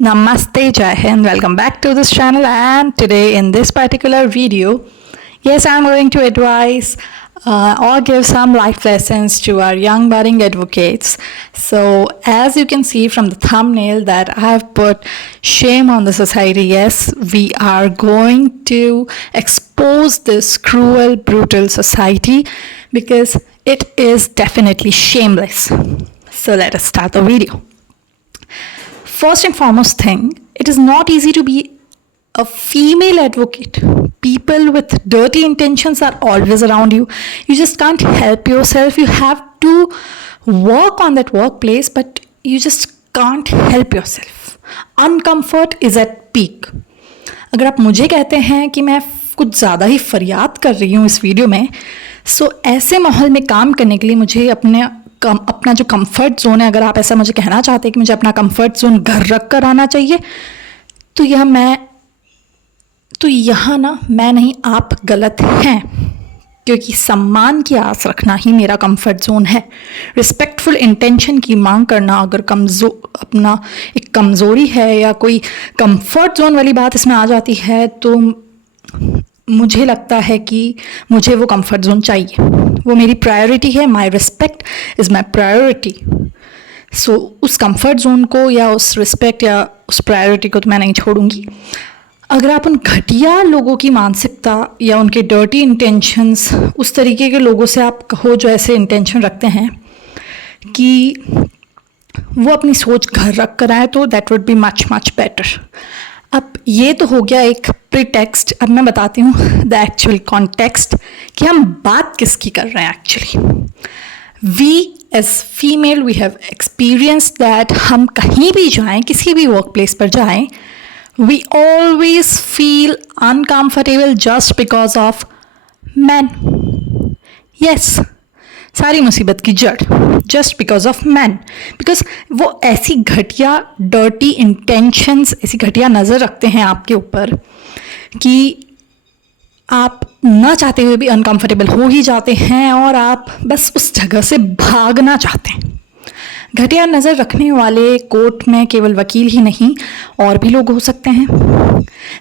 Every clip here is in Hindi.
Namaste, Jai Hind. Welcome back to this channel, and today in this particular video, yes, I'm going to advise or give some life lessons to our young budding advocates. So as you can see from the thumbnail that I have put shame on the society, yes, we are going to expose this cruel, brutal society because it is definitely shameless. So let us start the video. First and foremost thing, it is not easy to be a female advocate. People with dirty intentions are always around you. You just can't help yourself. You have to work on that workplace, but you just can't help yourself. Uncomfort is at peak. अगर आप मुझे कहते हैं कि मैं कुछ ज़्यादा ही फरियाद कर रही हूँ इस वीडियो में, सो ऐसे माहौल में काम करने के लिए मुझे अपना जो कंफर्ट जोन है, अगर आप ऐसा मुझे कहना चाहते हैं कि मुझे अपना कंफर्ट जोन घर रख कर आना चाहिए, तो यहाँ ना मैं नहीं, आप गलत हैं, क्योंकि सम्मान की आस रखना ही मेरा कंफर्ट जोन है। रिस्पेक्टफुल इंटेंशन की मांग करना अगर अपना एक कमज़ोरी है या कोई कंफर्ट जोन वाली बात इसमें आ जाती है, तो मुझे लगता है कि मुझे वो कंफर्ट जोन चाहिए, वो मेरी प्रायोरिटी है। My respect is my priority. So उस कंफर्ट जोन को या उस रिस्पेक्ट या उस प्रायोरिटी को तो मैं नहीं छोड़ूंगी। अगर आप उन घटिया लोगों की मानसिकता या उनके डर्टी इंटेंशंस, उस तरीके के लोगों से आप कहो जो ऐसे इंटेंशन रखते हैं कि वो अपनी सोच घर रख कर आए, तो that would be much much better. अब ये तो हो गया एक प्रीटेक्स्ट। अब मैं बताती हूँ द एक्चुअल कॉन्टेक्स्ट कि हम बात किसकी कर रहे हैं actually. We as female we have experience that हम कहीं भी जाएं, किसी भी वर्क प्लेस पर जाएं, we always feel uncomfortable just because of man. Yes, सारी मुसीबत की जड़ just because of man, because वो ऐसी घटिया डर्टी इंटेंशंस, ऐसी घटिया नज़र रखते हैं आपके ऊपर कि आप ना चाहते हुए भी अनकंफर्टेबल हो ही जाते हैं और आप बस उस जगह से भागना चाहते हैं। घटिया नज़र रखने वाले कोर्ट में केवल वकील ही नहीं, और भी लोग हो सकते हैं,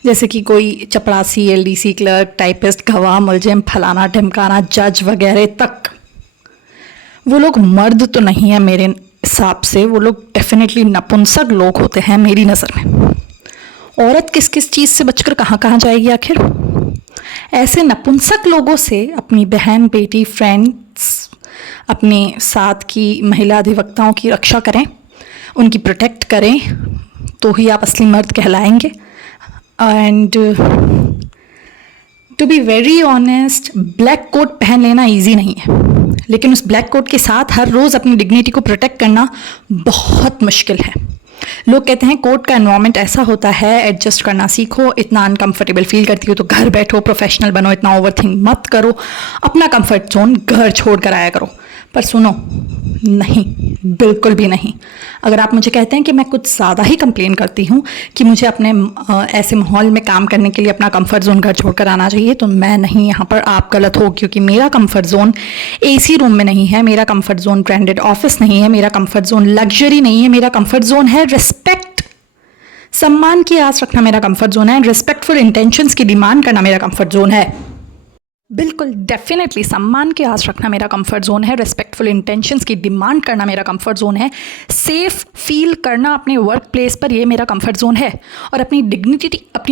जैसे कि कोई चपरासी, एलडीसी क्लर्क, टाइपिस्ट, गवाह, मुलजिम, फलाना ढिमकाना, जज वगैरह तक। वो लोग मर्द तो नहीं है मेरे हिसाब से, वो लोग डेफिनेटली नपुंसक लोग होते हैं मेरी नज़र में। औरत किस किस चीज़ से बचकर कहाँ कहाँ जाएगी आखिर? ऐसे नपुंसक लोगों से अपनी बहन, बेटी, फ्रेंड्स, अपने साथ की महिला अधिवक्ताओं की रक्षा करें, उनकी प्रोटेक्ट करें, तो ही आप असली मर्द कहलाएंगे। And to be very honest, black coat पहन लेना ईजी नहीं है, लेकिन उस ब्लैक कोट के साथ हर रोज़ अपनी डिग्निटी को प्रोटेक्ट करना बहुत मुश्किल है। लोग कहते हैं कोर्ट का एनवायरनमेंट ऐसा होता है, एडजस्ट करना सीखो, इतना अनकंफर्टेबल फील करती हो तो घर बैठो, प्रोफेशनल बनो, इतना ओवरथिंक मत करो, अपना कंफर्ट जोन घर छोड़ कर आया करो। पर सुनो, नहीं, बिल्कुल भी नहीं। अगर आप मुझे कहते हैं कि मैं कुछ ज़्यादा ही कंप्लेन करती हूँ कि मुझे अपने ऐसे माहौल में काम करने के लिए अपना कंफर्ट जोन घर छोड़कर आना चाहिए, तो मैं नहीं, यहाँ पर आप गलत हो, क्योंकि मेरा कंफर्ट जोन एसी रूम में नहीं है, मेरा कंफर्ट जोन ब्रांडेड ऑफिस नहीं है, मेरा कंफर्ट जोन लग्जरी नहीं है, मेरा कंफर्ट जोन है रिस्पेक्ट, सम्मान की आस रखना मेरा कंफर्ट जोन है, रिस्पेक्टफुल इंटेंशंस की डिमांड करना मेरा कंफर्ट जोन है। बिल्कुल, डेफिनेटली सम्मान की आस रखना मेरा कंफर्ट जोन है, रिस्पेक्टफुल इंटेंशंस की डिमांड करना मेरा कंफर्ट जोन है, सेफ फील करना अपने वर्क प्लेस पर, ये मेरा कंफर्ट जोन है, और अपनी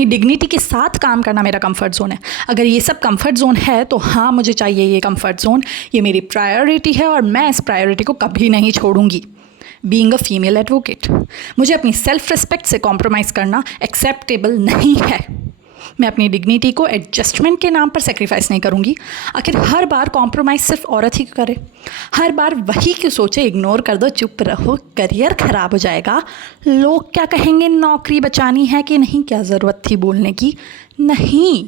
डिग्निटी के साथ काम करना मेरा कंफर्ट जोन है। अगर ये सब कंफर्ट जोन है तो हाँ, मुझे चाहिए ये कंफर्ट जोन, ये मेरी प्रायोरिटी है और मैं इस प्रायोरिटी को कभी नहीं छोड़ूंगी। बीइंग अ फीमेल एडवोकेट, मुझे अपनी सेल्फ रिस्पेक्ट से कॉम्प्रोमाइज़ करना एक्सेप्टेबल नहीं है। मैं अपनी डिग्निटी को एडजस्टमेंट के नाम पर सेक्रीफाइस नहीं करूँगी। आखिर हर बार कॉम्प्रोमाइज़ सिर्फ औरत ही करे, हर बार वही क्यों सोचे, इग्नोर कर दो, चुप रहो, करियर ख़राब हो जाएगा, लोग क्या कहेंगे, नौकरी बचानी है कि नहीं, क्या ज़रूरत थी बोलने की? नहीं,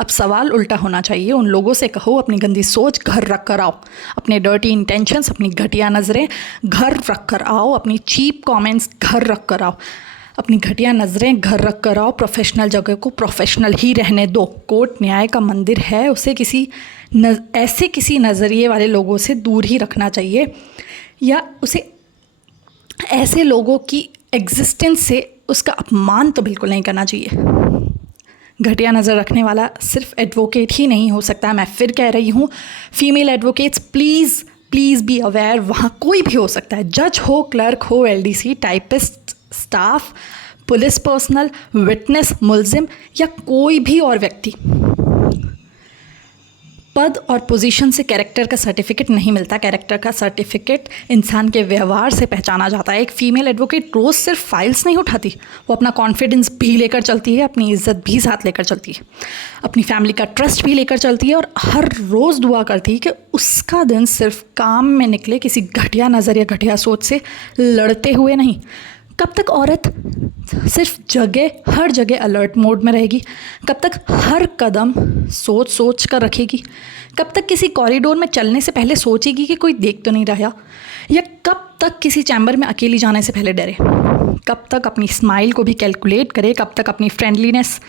अब सवाल उल्टा होना चाहिए। उन लोगों से कहो अपनी गंदी सोच घर रख कर आओ, अपने डर्टी इंटेंशंस, अपनी घटिया नज़रें घर रख कर आओ, अपनी चीप कमेंट्स घर रख कर आओ, अपनी घटिया नज़रें घर रख कर आओ, प्रोफेशनल जगह को प्रोफेशनल ही रहने दो। कोर्ट न्याय का मंदिर है, उसे ऐसे किसी नज़रिए वाले लोगों से दूर ही रखना चाहिए, या उसे ऐसे लोगों की एग्जिस्टेंस से उसका अपमान तो बिल्कुल नहीं करना चाहिए। घटिया नज़र रखने वाला सिर्फ एडवोकेट ही नहीं हो सकता। मैं फिर कह रही हूँ, female advocates please please be aware, वहाँ कोई भी हो सकता है, जज हो, क्लर्क हो, LDC, typist, staff, police personal, witness, मुलजिम या कोई भी और व्यक्ति। पद और पोजीशन से कैरेक्टर का सर्टिफिकेट नहीं मिलता। कैरेक्टर का सर्टिफिकेट इंसान के व्यवहार से पहचाना जाता है। एक फ़ीमेल एडवोकेट रोज़ सिर्फ फाइल्स नहीं उठाती, वो अपना कॉन्फिडेंस भी लेकर चलती है, अपनी इज्जत भी साथ लेकर चलती है, अपनी फैमिली का ट्रस्ट भी लेकर चलती है और हर रोज़ दुआ करती है कि उसका दिन सिर्फ काम में निकले, किसी घटिया नज़र या घटिया सोच से लड़ते हुए नहीं। कब तक औरत सिर्फ हर जगह अलर्ट मोड में रहेगी? कब तक हर कदम सोच सोच कर रखेगी? कब तक किसी कॉरिडोर में चलने से पहले सोचेगी कि कोई देख तो नहीं रहा? या कब तक किसी चैम्बर में अकेली जाने से पहले डरे? कब तक अपनी स्माइल को भी कैलकुलेट करे? कब तक अपनी फ्रेंडलीनेस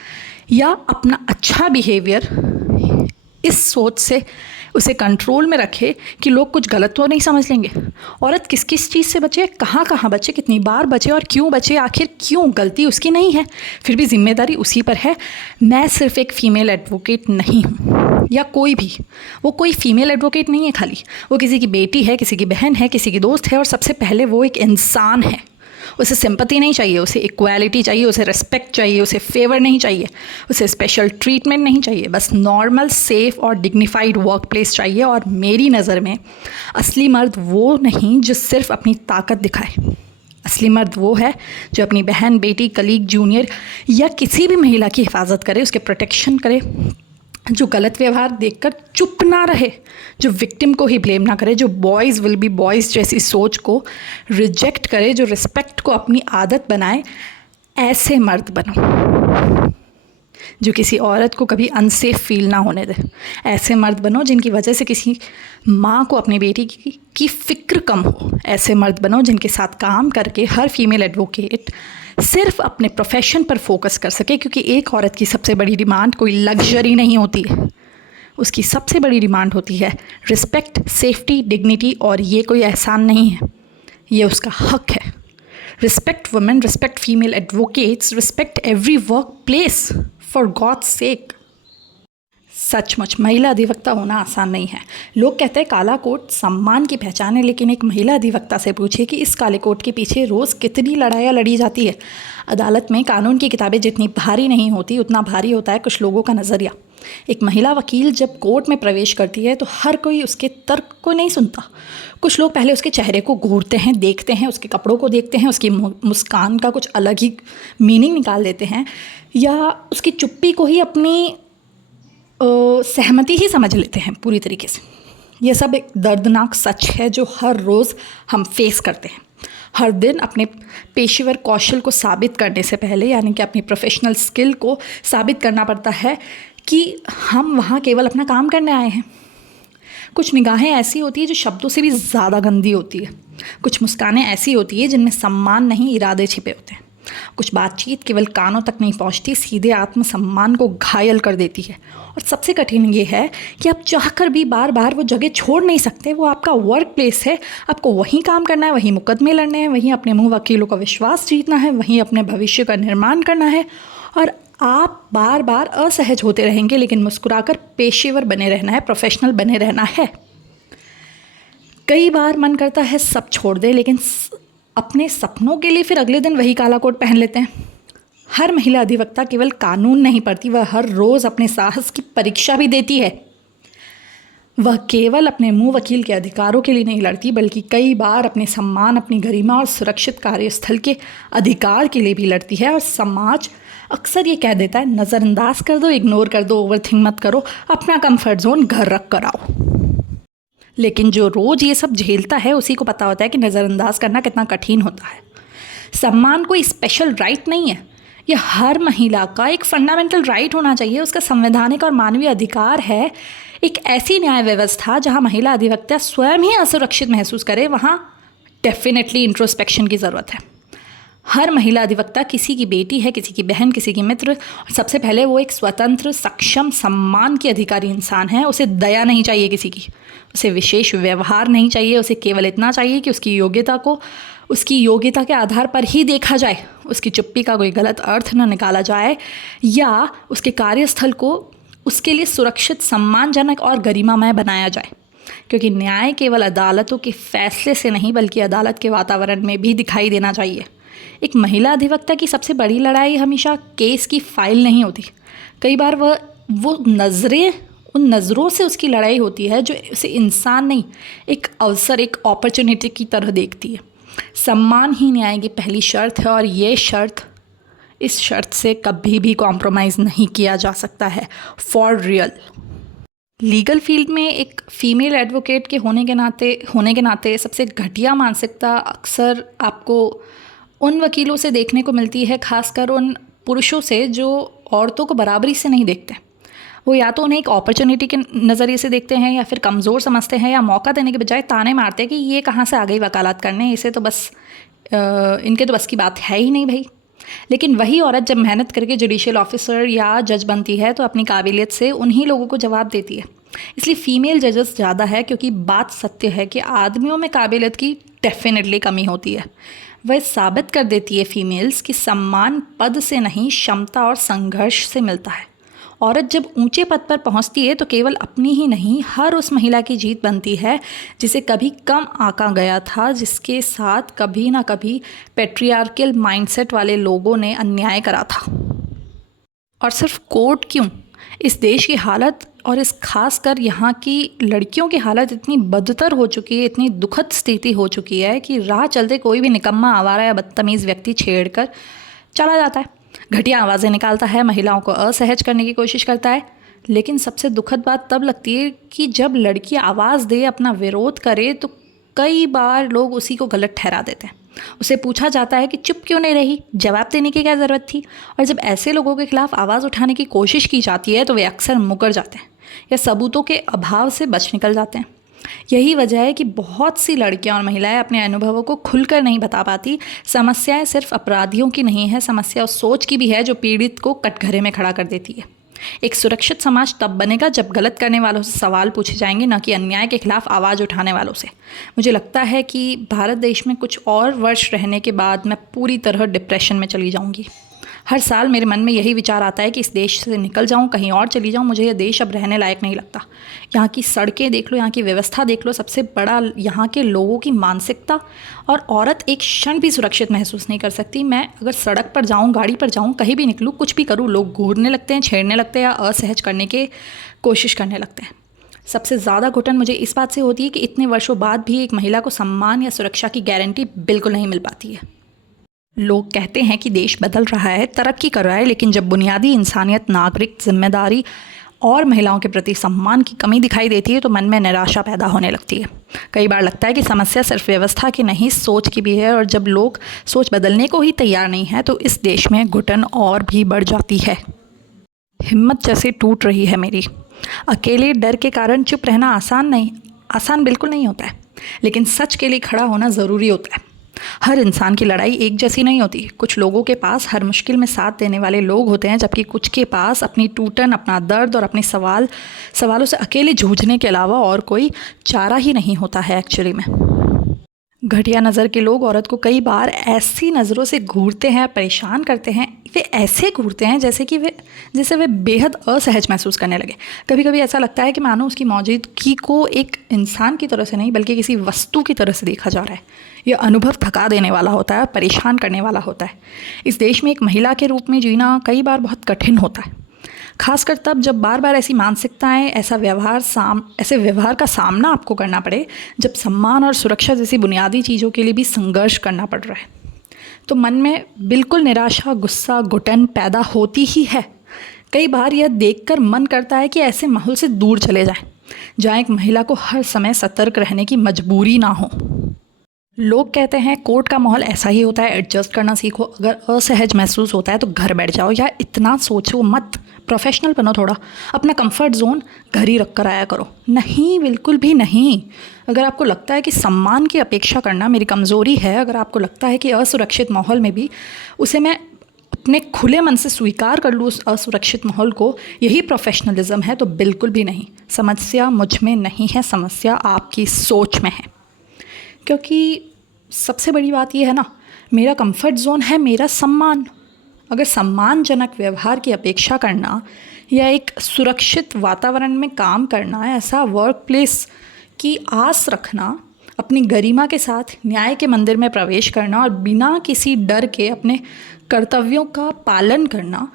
या अपना अच्छा बिहेवियर इस सोच से उसे कंट्रोल में रखे कि लोग कुछ गलत तो नहीं समझ लेंगे? औरत किस किस चीज़ से बचे, कहाँ कहाँ बचे, कितनी बार बचे और क्यों बचे? आखिर क्यों? गलती उसकी नहीं है, फिर भी जिम्मेदारी उसी पर है। मैं सिर्फ एक फ़ीमेल एडवोकेट नहीं हूँ, या कोई भी, वो कोई फ़ीमेल एडवोकेट नहीं है खाली, वो किसी की बेटी है, किसी की बहन है, किसी की दोस्त है और सबसे पहले वो एक इंसान है। उसे सिंपैथी नहीं चाहिए, उसे इक्वालिटी चाहिए, उसे रिस्पेक्ट चाहिए, उसे फेवर नहीं चाहिए, उसे स्पेशल ट्रीटमेंट नहीं चाहिए, बस नॉर्मल, सेफ़ और डिग्निफाइड वर्क प्लेस चाहिए। और मेरी नज़र में असली मर्द वो नहीं जो सिर्फ अपनी ताकत दिखाए। असली मर्द वो है जो अपनी बहन, बेटी, कलीग, जूनियर या किसी भी महिला की हिफाजत करे, उसके प्रोटेक्शन करे, जो गलत व्यवहार देखकर चुप ना रहे, जो विक्टिम को ही ब्लेम ना करे, जो बॉयज़ विल बी बॉयज़ जैसी सोच को रिजेक्ट करे, जो रिस्पेक्ट को अपनी आदत बनाए। ऐसे मर्द बनो जो किसी औरत को कभी अनसेफ फील ना होने दे। ऐसे मर्द बनो जिनकी वजह से किसी माँ को अपनी बेटी की फ़िक्र कम हो। ऐसे मर्द बनो जिनके साथ काम करके हर फीमेल एडवोकेट सिर्फ अपने प्रोफेशन पर फोकस कर सके, क्योंकि एक औरत की सबसे बड़ी डिमांड कोई लग्जरी नहीं होती है, उसकी सबसे बड़ी डिमांड होती है रिस्पेक्ट, सेफ्टी, डिग्निटी। और ये कोई एहसान नहीं है, ये उसका हक है। Respect women, respect female advocates, respect every workplace, for God's sake. सचमुच महिला अधिवक्ता होना आसान नहीं है। लोग कहते हैं काला कोट सम्मान की पहचान है, लेकिन एक महिला अधिवक्ता से पूछिए कि इस काले कोट के पीछे रोज़ कितनी लड़ाइयाँ लड़ी जाती है। अदालत में कानून की किताबें जितनी भारी नहीं होती, उतना भारी होता है कुछ लोगों का नज़रिया। एक महिला वकील जब कोर्ट में प्रवेश करती है तो हर कोई उसके तर्क को नहीं सुनता। कुछ लोग पहले उसके चेहरे को घूरते हैं, देखते हैं, उसके कपड़ों को देखते हैं, उसकी मुस्कान का कुछ अलग ही मीनिंग निकाल देते हैं, या उसकी चुप्पी को ही अपनी सहमति ही समझ लेते हैं पूरी तरीके से। यह सब एक दर्दनाक सच है जो हर रोज़ हम फेस करते हैं। हर दिन अपने पेशेवर कौशल को साबित करने से पहले, यानी कि अपनी प्रोफेशनल स्किल को साबित करना पड़ता है कि हम वहाँ केवल अपना काम करने आए हैं। कुछ निगाहें ऐसी होती है जो शब्दों से भी ज़्यादा गंदी होती है। कुछ मुस्कानें ऐसी होती है जिनमें सम्मान नहीं, इरादे छिपे होते हैं। कुछ बातचीत केवल कानों तक नहीं पहुंचती, सीधे आत्मसम्मान को घायल कर देती है। और सबसे कठिन ये है कि आप चाहकर भी बार बार वो जगह छोड़ नहीं सकते। वो आपका वर्क प्लेस है, आपको वहीं काम करना है, वहीं मुकदमे लड़ने हैं, वहीं अपने मुँह वकीलों का विश्वास जीतना है, वहीं अपने भविष्य का निर्माण करना है। और आप बार बार असहज होते रहेंगे, लेकिन मुस्कुराकर पेशेवर बने रहना है, प्रोफेशनल बने रहना है। कई बार मन करता है सब छोड़ दे, लेकिन अपने सपनों के लिए फिर अगले दिन वही काला कोट पहन लेते हैं। हर महिला अधिवक्ता केवल कानून नहीं पढ़ती, वह हर रोज़ अपने साहस की परीक्षा भी देती है। वह केवल अपने मुंह वकील के अधिकारों के लिए नहीं लड़ती, बल्कि कई बार अपने सम्मान, अपनी गरिमा और सुरक्षित कार्यस्थल के अधिकार के लिए भी लड़ती है। और समाज अक्सर ये कह देता है, नज़रअंदाज कर दो, इग्नोर कर दो, ओवरथिंक मत करो, अपना कंफर्ट जोन घर रख कर आओ। लेकिन जो रोज़ ये सब झेलता है उसी को पता होता है कि नज़रअंदाज करना कितना कठिन होता है। सम्मान कोई स्पेशल राइट नहीं है, यह हर महिला का एक फंडामेंटल राइट होना चाहिए। उसका संवैधानिक और मानवीय अधिकार है। एक ऐसी न्याय व्यवस्था जहां महिला अधिवक्ता स्वयं ही असुरक्षित महसूस करे, वहां डेफिनेटली इंट्रोस्पेक्शन की ज़रूरत है। हर महिला अधिवक्ता किसी की बेटी है, किसी की बहन, किसी की मित्र, और सबसे पहले वो एक स्वतंत्र, सक्षम, सम्मान की अधिकारी इंसान है। उसे दया नहीं चाहिए किसी की, उसे विशेष व्यवहार नहीं चाहिए, उसे केवल इतना चाहिए कि उसकी योग्यता को उसकी योग्यता के आधार पर ही देखा जाए, उसकी चुप्पी का कोई गलत अर्थ न निकाला जाए, या उसके कार्यस्थल को उसके लिए सुरक्षित, सम्मानजनक और गरिमामय बनाया जाए। क्योंकि न्याय केवल अदालतों के फैसले से नहीं बल्कि अदालत के वातावरण में भी दिखाई देना चाहिए। एक महिला अधिवक्ता की सबसे बड़ी लड़ाई हमेशा केस की फाइल नहीं होती। कई बार वो उन नज़रों से उसकी लड़ाई होती है जो उसे इंसान नहीं, एक अवसर, एक अपॉर्चुनिटी की तरह देखती है। सम्मान ही न्याय की पहली शर्त है और इस शर्त से कभी भी कॉम्प्रोमाइज़ नहीं किया जा सकता है, फॉर रियल। लीगल फील्ड में एक फ़ीमेल एडवोकेट के होने के नाते सबसे घटिया मानसिकता अक्सर आपको उन वकीलों से देखने को मिलती है, खासकर उन पुरुषों से जो औरतों को बराबरी से नहीं देखते। वो या तो उन्हें एक अपॉर्चुनिटी के नज़रिए से देखते हैं या फिर कमज़ोर समझते हैं, या मौका देने के बजाय ताने मारते हैं कि ये कहाँ से आ गई वकालत करने, इसे तो बस इनके तो बस की बात है ही नहीं भाई। लेकिन वही औरत जब मेहनत करके जुडिशियल ऑफिसर या जज बनती है तो अपनी काबिलियत से उन्हीं लोगों को जवाब देती है। इसलिए फ़ीमेल जजेस ज़्यादा है, क्योंकि बात सत्य है कि आदमियों में काबिलियत की डेफिनेटली कमी होती है। वह साबित कर देती है फीमेल्स कि सम्मान पद से नहीं, क्षमता और संघर्ष से मिलता है। औरत जब ऊंचे पद पर पहुंचती है तो केवल अपनी ही नहीं, हर उस महिला की जीत बनती है जिसे कभी कम आंका गया था, जिसके साथ कभी ना कभी पैट्रियार्कल माइंडसेट वाले लोगों ने अन्याय करा था। और सिर्फ कोर्ट क्यों, इस देश की हालत और इस खास कर यहाँ की लड़कियों की हालत इतनी बदतर हो चुकी है, इतनी दुखद स्थिति हो चुकी है कि राह चलते कोई भी निकम्मा, आवारा या बदतमीज़ व्यक्ति छेड़कर चला जाता है, घटिया आवाज़ें निकालता है, महिलाओं को असहज करने की कोशिश करता है। लेकिन सबसे दुखद बात तब लगती है कि जब लड़की आवाज़ दे, अपना विरोध करे, तो कई बार लोग उसी को गलत ठहरा देते हैं। उसे पूछा जाता है कि चुप क्यों नहीं रही, जवाब देने की क्या ज़रूरत थी। और जब ऐसे लोगों के खिलाफ आवाज़ उठाने की कोशिश की जाती है तो वे अक्सर मुकर जाते हैं या सबूतों के अभाव से बच निकल जाते हैं। यही वजह है कि बहुत सी लड़कियां और महिलाएं अपने अनुभवों को खुलकर नहीं बता पाती। समस्याएं सिर्फ अपराधियों की नहीं है, समस्या उस सोच की भी है जो पीड़ित को कटघरे में खड़ा कर देती है। एक सुरक्षित समाज तब बनेगा जब गलत करने वालों से सवाल पूछे जाएंगे, न कि अन्याय के खिलाफ आवाज़ उठाने वालों से। मुझे लगता है कि भारत देश में कुछ और वर्ष रहने के बाद मैं पूरी तरह डिप्रेशन में चली जाऊंगी। हर साल मेरे मन में यही विचार आता है कि इस देश से निकल जाऊं, कहीं और चली जाऊं। मुझे यह देश अब रहने लायक नहीं लगता। यहाँ की सड़कें देख लो, यहाँ की व्यवस्था देख लो, सबसे बड़ा यहाँ के लोगों की मानसिकता। और औरत एक क्षण भी सुरक्षित महसूस नहीं कर सकती। मैं अगर सड़क पर जाऊँ, गाड़ी पर जाऊँ, कहीं भी निकलूँ, कुछ भी करूँ, लोग घूरने लगते हैं, छेड़ने लगते हैं या असहज करने की कोशिश करने लगते हैं। सबसे ज़्यादा घुटन मुझे इस बात से होती है कि इतने वर्षों बाद भी एक महिला को सम्मान या सुरक्षा की गारंटी बिल्कुल नहीं मिल पाती है। लोग कहते हैं कि देश बदल रहा है, तरक्की कर रहा है, लेकिन जब बुनियादी इंसानियत, नागरिक जिम्मेदारी और महिलाओं के प्रति सम्मान की कमी दिखाई देती है तो मन में निराशा पैदा होने लगती है। कई बार लगता है कि समस्या सिर्फ व्यवस्था की नहीं, सोच की भी है। और जब लोग सोच बदलने को ही तैयार नहीं है तो इस देश में घुटन और भी बढ़ जाती है। हिम्मत जैसे टूट रही है मेरी। अकेले डर के कारण चुप रहना आसान बिल्कुल नहीं होता है, लेकिन सच के लिए खड़ा होना ज़रूरी होता है। हर इंसान की लड़ाई एक जैसी नहीं होती। कुछ लोगों के पास हर मुश्किल में साथ देने वाले लोग होते हैं, जबकि कुछ के पास अपनी टूटन, अपना दर्द और अपने सवालों से अकेले जूझने के अलावा और कोई चारा ही नहीं होता है एक्चुअली में। घटिया नज़र के लोग औरत को कई बार ऐसी नज़रों से घूरते हैं, परेशान करते हैं। वे ऐसे घूरते हैं जैसे वे बेहद असहज महसूस करने लगे। कभी कभी ऐसा लगता है कि मानो उसकी मौजूदगी को एक इंसान की तरह से नहीं बल्कि किसी वस्तु की तरह से देखा जा रहा है। यह अनुभव थका देने वाला होता है, परेशान करने वाला होता है। इस देश में एक महिला के रूप में जीना कई बार बहुत कठिन होता है, खासकर तब जब बार बार ऐसी मानसिकताएं, ऐसे व्यवहार का सामना आपको करना पड़े, जब सम्मान और सुरक्षा जैसी बुनियादी चीज़ों के लिए भी संघर्ष करना पड़ रहा है। तो मन में बिल्कुल निराशा, गुस्सा, घुटन पैदा होती ही है। कई बार यह देखकर मन करता है कि ऐसे माहौल से दूर चले जाएं, जहाँ एक महिला को हर समय सतर्क रहने की मजबूरी ना हो। लोग कहते हैं कोर्ट का माहौल ऐसा ही होता है, एडजस्ट करना सीखो। अगर असहज महसूस होता है तो घर बैठ जाओ, या इतना सोचो मत, प्रोफेशनल बनो थोड़ा। अपना कंफर्ट जोन घर ही रख कर आया करो। नहीं, बिल्कुल भी नहीं। अगर आपको लगता है कि सम्मान की अपेक्षा करना मेरी कमज़ोरी है, अगर आपको लगता है कि असुरक्षित माहौल में भी उसे मैं अपने खुले मन से स्वीकार कर लूँ, उस असुरक्षित माहौल को, यही प्रोफेशनलिज्म है, तो बिल्कुल भी नहीं। समस्या मुझ में नहीं है, समस्या आपकी सोच में है। क्योंकि सबसे बड़ी बात यह है ना, मेरा कंफर्ट जोन है मेरा सम्मान। अगर सम्मानजनक व्यवहार की अपेक्षा करना या एक सुरक्षित वातावरण में काम करना, ऐसा वर्क प्लेस की आस रखना, अपनी गरिमा के साथ न्याय के मंदिर में प्रवेश करना और बिना किसी डर के अपने कर्तव्यों का पालन करना,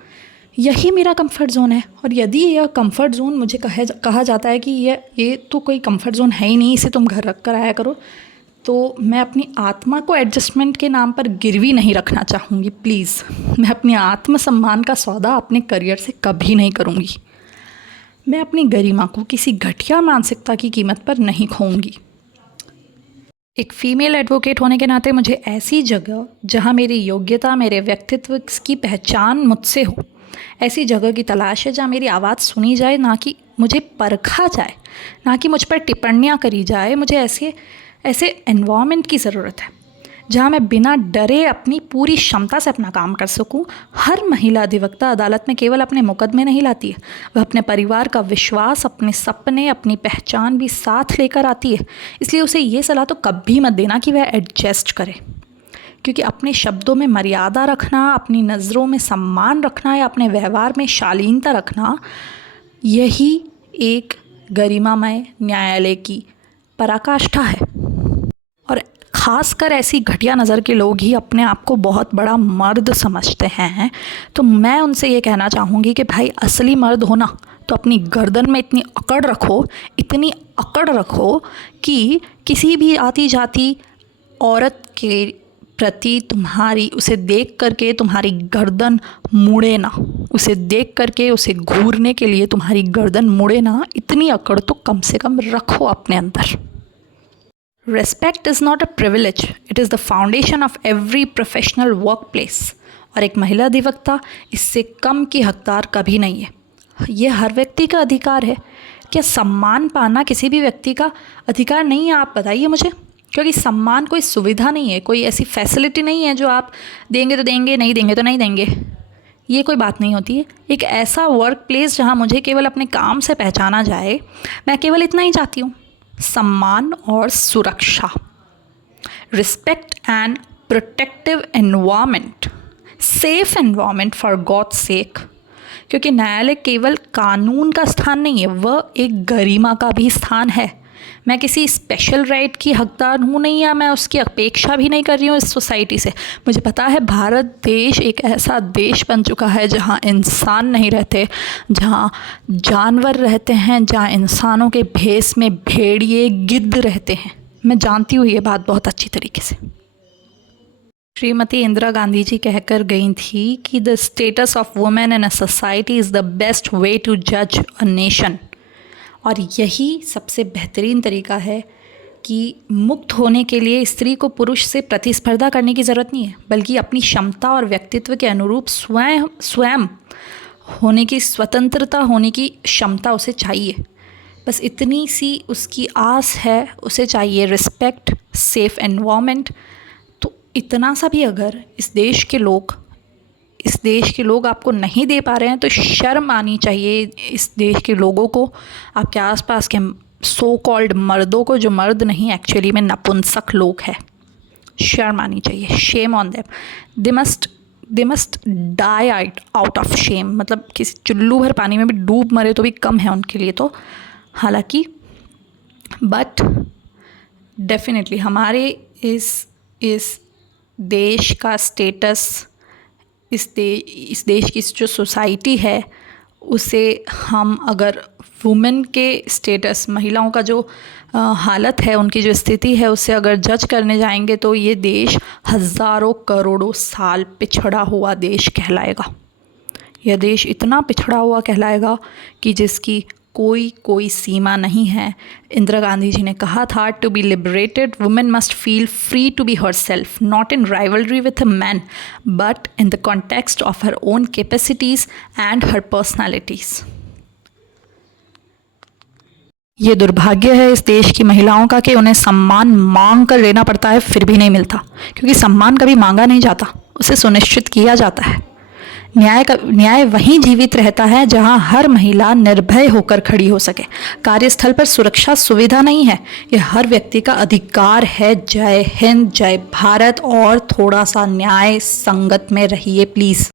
यही मेरा कंफर्ट जोन है। और यदि यह कंफर्ट जोन मुझे कहा जाता है कि ये तो कोई कंफर्ट जोन है ही नहीं, इसे तुम घर रख कर आया करो, तो मैं अपनी आत्मा को एडजस्टमेंट के नाम पर गिरवी नहीं रखना चाहूँगी। प्लीज़, मैं अपनी आत्मसम्मान का सौदा अपने करियर से कभी नहीं करूँगी। मैं अपनी गरिमा को किसी घटिया मानसिकता की कीमत पर नहीं खोऊंगी। एक फ़ीमेल एडवोकेट होने के नाते मुझे ऐसी जगह जहाँ मेरी योग्यता, मेरे व्यक्तित्व की पहचान मुझसे हो, ऐसी जगह की तलाश है जहाँ मेरी आवाज़ सुनी जाए, ना कि मुझे परखा जाए, ना कि मुझ पर टिप्पणियाँ करी जाए। मुझे ऐसे एनवायरनमेंट की ज़रूरत है जहाँ मैं बिना डरे अपनी पूरी क्षमता से अपना काम कर सकूं। हर महिला अधिवक्ता अदालत में केवल अपने मुकदमे नहीं लाती है, वह अपने परिवार का विश्वास, अपने सपने, अपनी पहचान भी साथ लेकर आती है। इसलिए उसे ये सलाह तो कभी मत देना कि वह एडजस्ट करे, क्योंकि अपने शब्दों में मर्यादा रखना, अपनी नज़रों में सम्मान रखना या अपने व्यवहार में शालीनता रखना, यही एक गरिमामय न्यायालय की पराकाष्ठा है। और ख़ासकर ऐसी घटिया नज़र के लोग ही अपने आप को बहुत बड़ा मर्द समझते हैं। तो मैं उनसे ये कहना चाहूँगी कि भाई, असली मर्द हो ना तो अपनी गर्दन में इतनी अकड़ रखो कि किसी भी आती जाती औरत के प्रति उसे देख करके तुम्हारी गर्दन मुड़े ना, उसे देख करके उसे घूरने के लिए तुम्हारी गर्दन मुड़े ना। इतनी अकड़ तो कम से कम रखो अपने अंदर। Respect is not a privilege, it is the foundation of every professional workplace। और एक महिला अधिवक्ता इससे कम की हकदार कभी नहीं है। ये हर व्यक्ति का अधिकार है। क्या सम्मान पाना किसी भी व्यक्ति का अधिकार नहीं है? आप बताइए मुझे। क्योंकि सम्मान कोई सुविधा नहीं है, कोई ऐसी फैसिलिटी नहीं है जो आप देंगे तो देंगे, नहीं देंगे तो नहीं देंगे। ये कोई बात नहीं होती है। एक ऐसा वर्क प्लेस जहाँ मुझे केवल अपने काम से पहचाना जाए, मैं केवल इतना ही चाहती हूँ, सम्मान और सुरक्षा। Respect and protective environment, safe environment for God's sake. क्योंकि न्यायालय केवल कानून का स्थान नहीं है, वह एक गरिमा का भी स्थान है। मैं किसी स्पेशल राइट की हकदार हूँ नहीं, या मैं उसकी अपेक्षा भी नहीं कर रही हूँ इस सोसाइटी से। मुझे पता है भारत देश एक ऐसा देश बन चुका है जहाँ इंसान नहीं रहते, जहाँ जानवर रहते हैं, जहाँ इंसानों के भेष में भेड़िए, गिद्ध रहते हैं। मैं जानती हूँ ये बात बहुत अच्छी तरीके से। श्रीमती इंदिरा गांधी जी कहकर गई थी कि the status of women in a society is the best way to जज अ नेशन। और यही सबसे बेहतरीन तरीका है कि मुक्त होने के लिए स्त्री को पुरुष से प्रतिस्पर्धा करने की ज़रूरत नहीं है, बल्कि अपनी क्षमता और व्यक्तित्व के अनुरूप स्वयं होने की स्वतंत्रता होने की क्षमता उसे चाहिए। बस इतनी सी उसकी आस है, उसे चाहिए रिस्पेक्ट, सेफ एनवायरनमेंट। तो इतना सा भी अगर इस देश के लोग आपको नहीं दे पा रहे हैं तो शर्म आनी चाहिए इस देश के लोगों को, आपके आसपास के सो कॉल्ड मर्दों को, जो मर्द नहीं एक्चुअली में नपुंसक लोग हैं। शर्म आनी चाहिए। Shame on them. They must die out of shame. मतलब किसी चुल्लू भर पानी में भी डूब मरे तो भी कम है उनके लिए तो। हालांकि बट डेफिनेटली हमारे इस देश का स्टेटस, इस देश की जो सोसाइटी है, उसे हम अगर वुमेन के स्टेटस, महिलाओं का जो हालत है, उनकी जो स्थिति है, उससे अगर जज करने जाएंगे तो ये देश हज़ारों करोड़ों साल पिछड़ा हुआ देश कहलाएगा। यह देश इतना पिछड़ा हुआ कहलाएगा कि जिसकी कोई सीमा नहीं है। इंदिरा गांधी जी ने कहा था, to be liberated women must feel free to be herself, not in rivalry with a man but in the context of her own capacities and her personalities. ये दुर्भाग्य है इस देश की महिलाओं का कि उन्हें सम्मान मांग कर लेना पड़ता है, फिर भी नहीं मिलता। क्योंकि सम्मान कभी मांगा नहीं जाता, उसे सुनिश्चित किया जाता है। न्याय वहीं जीवित रहता है जहां हर महिला निर्भय होकर खड़ी हो सके। कार्यस्थल पर सुरक्षा सुविधा नहीं है, यह हर व्यक्ति का अधिकार है। जय हिंद, जय भारत, और थोड़ा सा न्याय संगत में रहिए प्लीज़।